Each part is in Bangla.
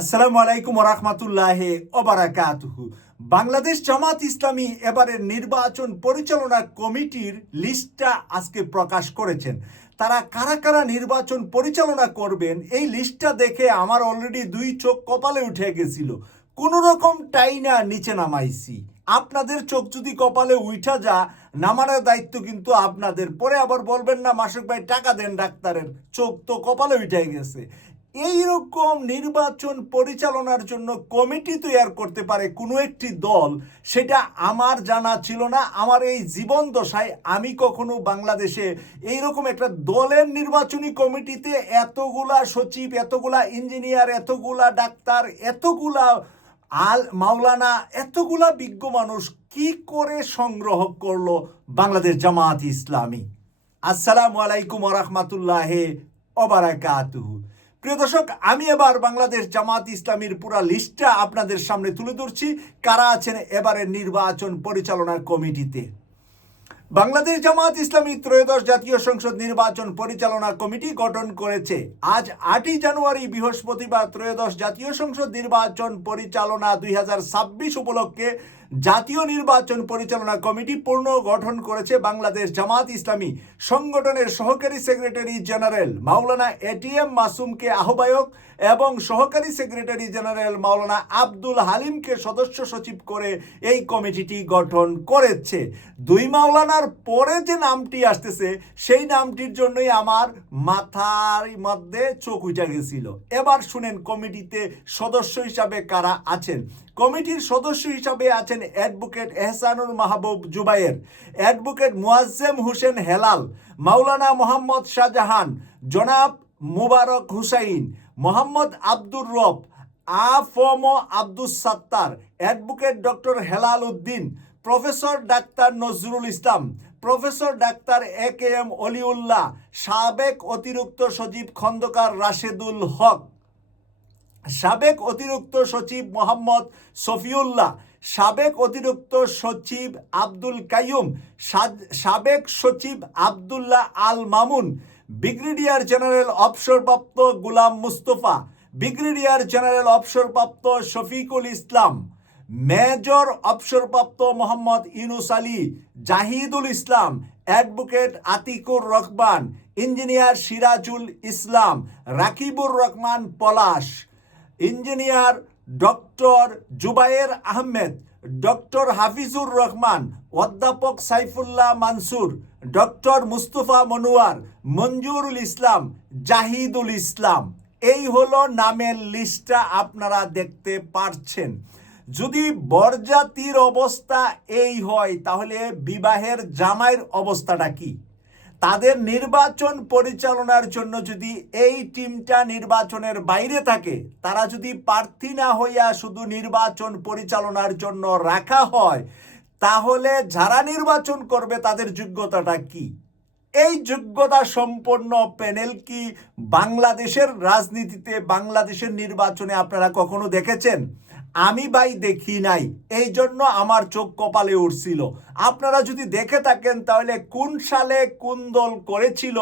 আসসালামু আলাইকুম রহমতুল্লাহ ওবারাকাতুহু বাংলাদেশ জামাত ইসলামী এবারের নির্বাচন পরিচালনা কমিটির লিস্টটা আজকে প্রকাশ করেছেন। তারা কারা কারা নির্বাচন পরিচালনা করবেন এই লিস্টটা দেখে আমার অলরেডি দুই চোখ কপালে উঠে গেছিল। কোনো রকম টাইনা নিচে নামাইছি। আপনাদের চোখ যদি কপালে উঠা যা নামানোর দায়িত্ব কিন্তু আপনাদের। পরে আবার বলবেন না, মাসুক ভাই, টাকা দেন ডাক্তারের। চোখ তো কপালে উঠে গেছে। এই রকম নির্বাচন পরিচালনার জন্য কমিটি তৈরি করতে পারে কোনো একটি দল, সেটা আমার জানা ছিল না। আমার এই জীবন দশায় আমি কখনো বাংলাদেশে এই রকম একটা দলের নির্বাচনী কমিটিতে এতগুলা সচিব, এতগুলা ইঞ্জিনিয়ার, এতগুলা ডাক্তার, এতগুলা আল মাওলানা, এতগুলা বিজ্ঞ মানুষ কি করে সংগ্রহ করল বাংলাদেশ জামাত ইসলামী? আসসালামু আলাইকুম রহমতুল্লাহ ওবারাকাতুহু প্রিয় দর্শক, আমি এবার বাংলাদেশ জামাত ইসলামীর পুরা লিস্টটা আপনাদের সামনে তুলে ধরছি। কারা আছেন এবারের নির্বাচন পরিচালনার কমিটিতে? বাংলাদেশ জামাত ইসলামী ত্রয়োদশ জাতীয় সংসদ নির্বাচন পরিচালনা কমিটি গঠন করেছে। আজ আটই জানুয়ারি বৃহস্পতিবার ত্রয়োদশ জাতীয় সংসদ নির্বাচন পরিচালনা দুই হাজার ছাব্বিশ উপলক্ষে জাতীয় নির্বাচন পরিচালনা কমিটি পূর্ণ গঠন করেছে বাংলাদেশ জামাত ইসলামী। সংগঠনের সহকারী সেক্রেটারি জেনারেল মাওলানা এটিএম মাসুমকে আহ্বায়ক এবং সহকারী সেক্রেটারি জেনারেল মাওলানা আব্দুল হালিমকে সদস্য সচিব করে এই কমিটিটি গঠন করেছে। দুই মাওলানার পরে যে নামটি আসতেছে, সেই নামটির জন্যই আমার মাথার মধ্যে চোখ উঠে গেছিল। এবার শুনেন কমিটিতে সদস্য হিসাবে কারা আছেন? কমিটির সদস্য হিসাবে আছেন অ্যাডভোকেট এহসানুর মাহবুব জুবাইর, অ্যাডভোকেট মুয়াজ্জেম হোসেন হেলাল, মাওলানা মোহাম্মদ শাহজাহান, জনাব Mubarak Hussain, Mohammad Abdur Rob, AFM Abdus Sattar, advocate doctor Helal Uddin, professor doctor Nazrul Islam, professor doctor এ কে এম অলিউল্লাহ, সাবেক অতিরিক্ত সচিব খন্দকার রাশেদুল হক, সাবেক অতিরিক্ত সচিব মোহাম্মদ শফিউল্লাহ সাবেক অতিরিক্ত সচিব আব্দুল কাইয়ুম, সাদ- সাবেক সচিব আবদুল্লাহ আল মামুন, ব্রিগেডিয়ার জেনারেল অবসরপ্রাপ্ত গুলাম মুস্তফা, ব্রিগেডিয়ার জেনারেল অবসরপ্রাপ্ত শফিকুল ইসলাম, মেজর অবসরপ্রাপ্ত Mohammad Yunus Ali, Zahidul Islam, advocate Atiqur Rahman, engineer Sirajul Islam, Rakibur Rahman Palash, engineer doctor Zubair Ahmed, doctor Hafizur Rahman, অধ্যাপক সাইফুল্লাহ মানসুর, ডক্টর মুস্তফা মনোয়ার, মঞ্জুরুল ইসলাম, জাহিদুল ইসলাম। এই হলো নামের লিস্টটা আপনারা দেখতে পারছেন। যদি বরজাতির অবস্থা এই হয়, তাহলে বিবাহের জামাইয়ের অবস্থাটা কি? তাদের নির্বাচন পরিচালনার জন্য যদি এই টিমটা নির্বাচনের বাইরে থাকে, তারা যদি প্রার্থী না হইয়া শুধু নির্বাচন পরিচালনার জন্য রাখা হয়, তাহলে যারা নির্বাচন করবে তাদের যোগ্যতাটা কি? এই যোগ্যতা সম্পন্ন প্যানেল কি বাংলাদেশের রাজনীতিতে, বাংলাদেশের নির্বাচনে আপনারা কখনো দেখেছেন? আমি ভাই দেখি নাই। এই জন্য আমার চোখ কপালে উঠছিল আপনারা যদি দেখে থাকেন তাহলে কোন সালে কোন দল করেছিল,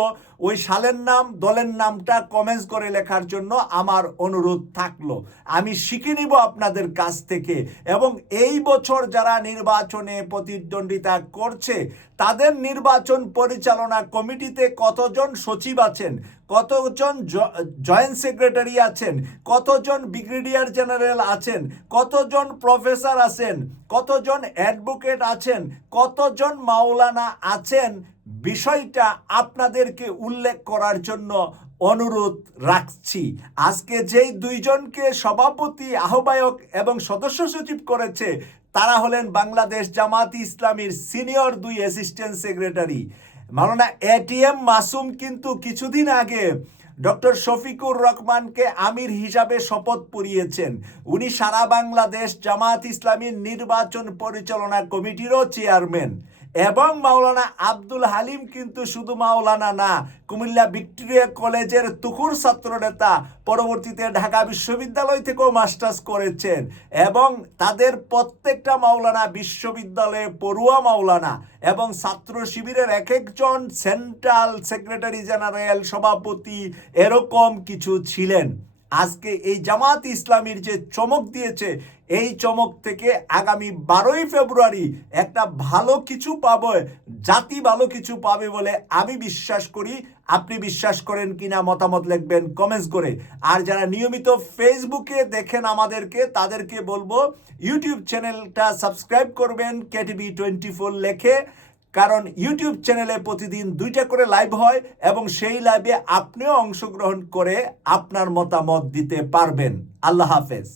ওই সালের নাম, দলের নামটা কমেন্টস করে লেখার জন্য আমার অনুরোধ থাকল। আমি শিখে নিব আপনাদের কাছ থেকে এবং এই বছর যারা নির্বাচনে প্রতিদ্বন্দ্বিতা করছে, তাদের নির্বাচন পরিচালনা কমিটিতে কতজন সচিব আছেন কতজন জয়েন্ট সেক্রেটারি আছেন, কতজন ব্রিগেডিয়ার জেনারেল আছেন, কতজন প্রফেসর আছেন, কতজন অ্যাডভোকেট আছেন, কতজন মাওলানা আছেন, বিষয়টা আপনাদেরকে উল্লেখ করার জন্য অনুরোধ রাখছি। আজকে যেই দুইজনকে সভাপতি, আহ্বায়ক এবং সদস্য সচিব করেছে, তারা হলেন বাংলাদেশ জামাত ইসলামীর সিনিয়র দুই অ্যাসিস্ট্যান্ট সেক্রেটারি। মাওলানা এটিএম মাসুম কিন্তু কিছুদিন আগে ডক্টর শফিকুর রহমানকে আমির হিসাবে শপথ পড়িয়েছেন। উনি সারা বাংলাদেশ জামাত ইসলামীর নির্বাচন পরিচালনা কমিটিরও চেয়ারম্যান। এবং মাওলানা আব্দুল হালিম কিন্তু শুধু মাওলানা না, কুমিল্লা ভিক্টোরিয়া কলেজের তুকুর ছাত্র নেতা পরবর্তীতে ঢাকা বিশ্ববিদ্যালয় থেকেও মাস্টার্স করেছেন এবং তাদের প্রত্যেকটা মাওলানা বিশ্ববিদ্যালয়ে পড়ুয়া মাওলানা এবং ছাত্র শিবিরের এক একজন সেন্ট্রাল সেক্রেটারি জেনারেল সভাপতি এরকম কিছু ছিলেন। আজকে এই জামাত ইসলামীর যে চমক দিয়েছে, এই চমক থেকে আগামী বারোই ফেব্রুয়ারি একটা ভালো কিছু পাবে, জাতি ভালো কিছু পাবে বলে আমি বিশ্বাস করি। আপনি বিশ্বাস করেন কিনা, মতামত লিখবেন কমেন্টস করে। আর যারা নিয়মিত ফেসবুকে দেখেন আমাদেরকে, তাদেরকে বলব, ইউটিউব চ্যানেলটা সাবস্ক্রাইব করবেন, কেটিভি টোয়েন্টি ফোর লেখে। কারণ ইউটিউব চ্যানেলে প্রতিদিন দুইটা করে লাইভ হয় এবং সেই লাইভে আপনিও অংশগ্রহণ করে আপনার মতামত দিতে পারবেন। আল্লাহ হাফেজ।